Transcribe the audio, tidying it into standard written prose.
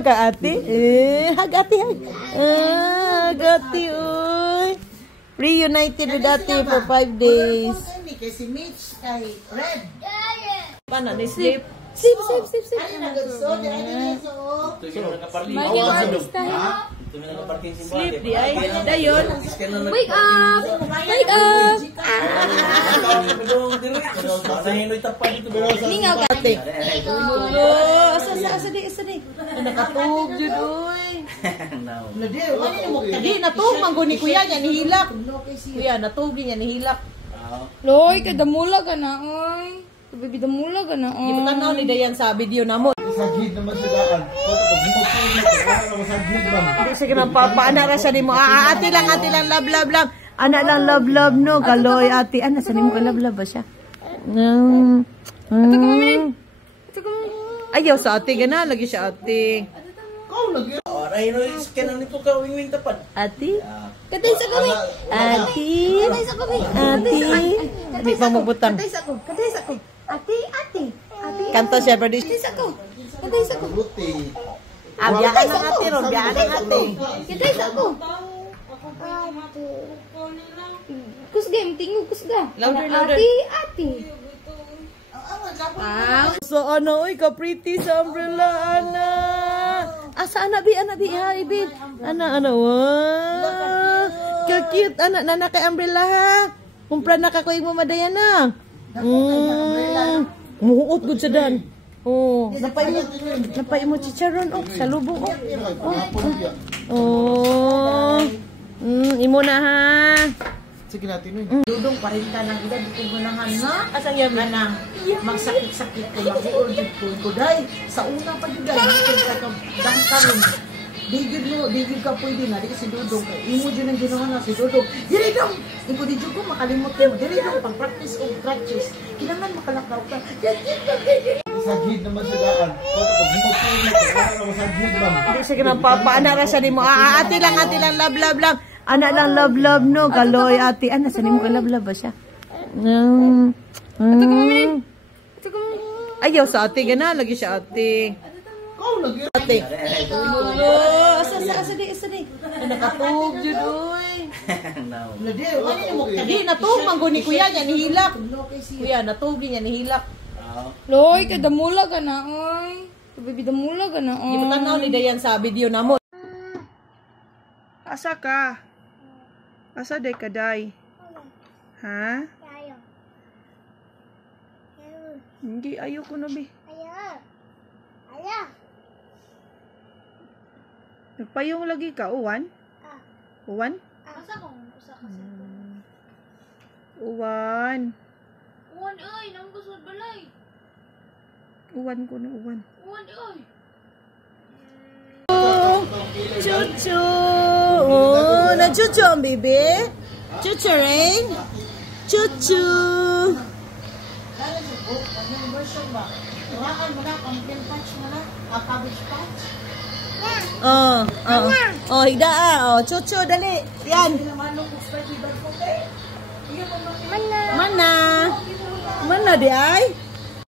Ka ate? Hag ate, hag. Hag ate, uy. Reunited with ate for 5 days. Kasi Mitch kay Red. Paano ni sleep? Sleep. Ay, nagagso. Sleep di ay. Dayon. Wake up! Wake up! Lingaw ka. Ate. Asa di. Nakatug jud oy. Di natug man ni kuya niya nihilak. Kuya natug niya nihilak. Loy, kadamula ka na, oy. Baby, damula ka na, oy. Di ba tanaw ni Dayan sa video namo? Sagid naman silaan. Hindi siya paana ra siya nimo. Ate lang love. Ana lang love no kaloy ate. Ana sa nimo ka love ba siya? Ayaw sa ate gana lagi siya ate. Kau lagi. Ay, no, scan nito ka wing tapad. Ate? Katay sa kami. Ate? Katay sa kami. Ate? Hindi pa mabutang. Katay sa ko. Ate. Kanto siya, brother. Katay sa ko. Ruti. Abiyaan ng ate ron. Biyaan ng ate. Katay sa ko. Kusga, tingog kusga. Louder. Ate. So, ano, uy, ka-pretty sa umbrella, ana. Asa, ana, bi, ha, ibig. Ana, wow. Ka-cute, ana, nana kay umbrella, ha. Kumpra na ka ko yung mamadayan, na. Muhuot good sa dan. Oh, napay mo chicharon, sa lubong, imo na, ha. Sige natin, Dudong 40 ng edad, dito mo naman na. Asang yan, Nang magsakit-sakit ko, mag-i-order ko dahil sa una pa yun dahil, dangkaron. Digid ka pwede na, di si Dudong. Imo dyan ang ginawa na si Dudong. Dili dong! Iko di dyan ko makalimot mo. Dili dong, pag-practice o practice. Kailangan makalakaw ka. Sagid naman silaan. Sagid lang. Hindi siya paana ra siya nimo. Ate lang love. Ana lang love no kaloy ate. Ana sa nimo ka love ba siya? Ayaw sa ate gana lagi siya ate. Kau lagi. Ate. Asa di. Nakatug jud oy. Di natug man ni kuya niya nihilak. Kuya natug niya nihilak. Loy, kadamula ka na, oy. Baby, damula ka na, oy. Di ba tanaw ni Dayan sa video namo? Asa ka? Asa day ka day? Ha? Hindi, ayoko na bi. Nagpayong lagi ka, uwan? Uwan? Uwan. Uwan, oy, nang gusto balay. Uwan ko na, uwan. Uwan, oy. Chuchu! Oh, na-chuchu ang bebe? Chuchu rin? Chuchu! Oh, higda ah. Oh, chuchu, dali. Yan. Mana di ay?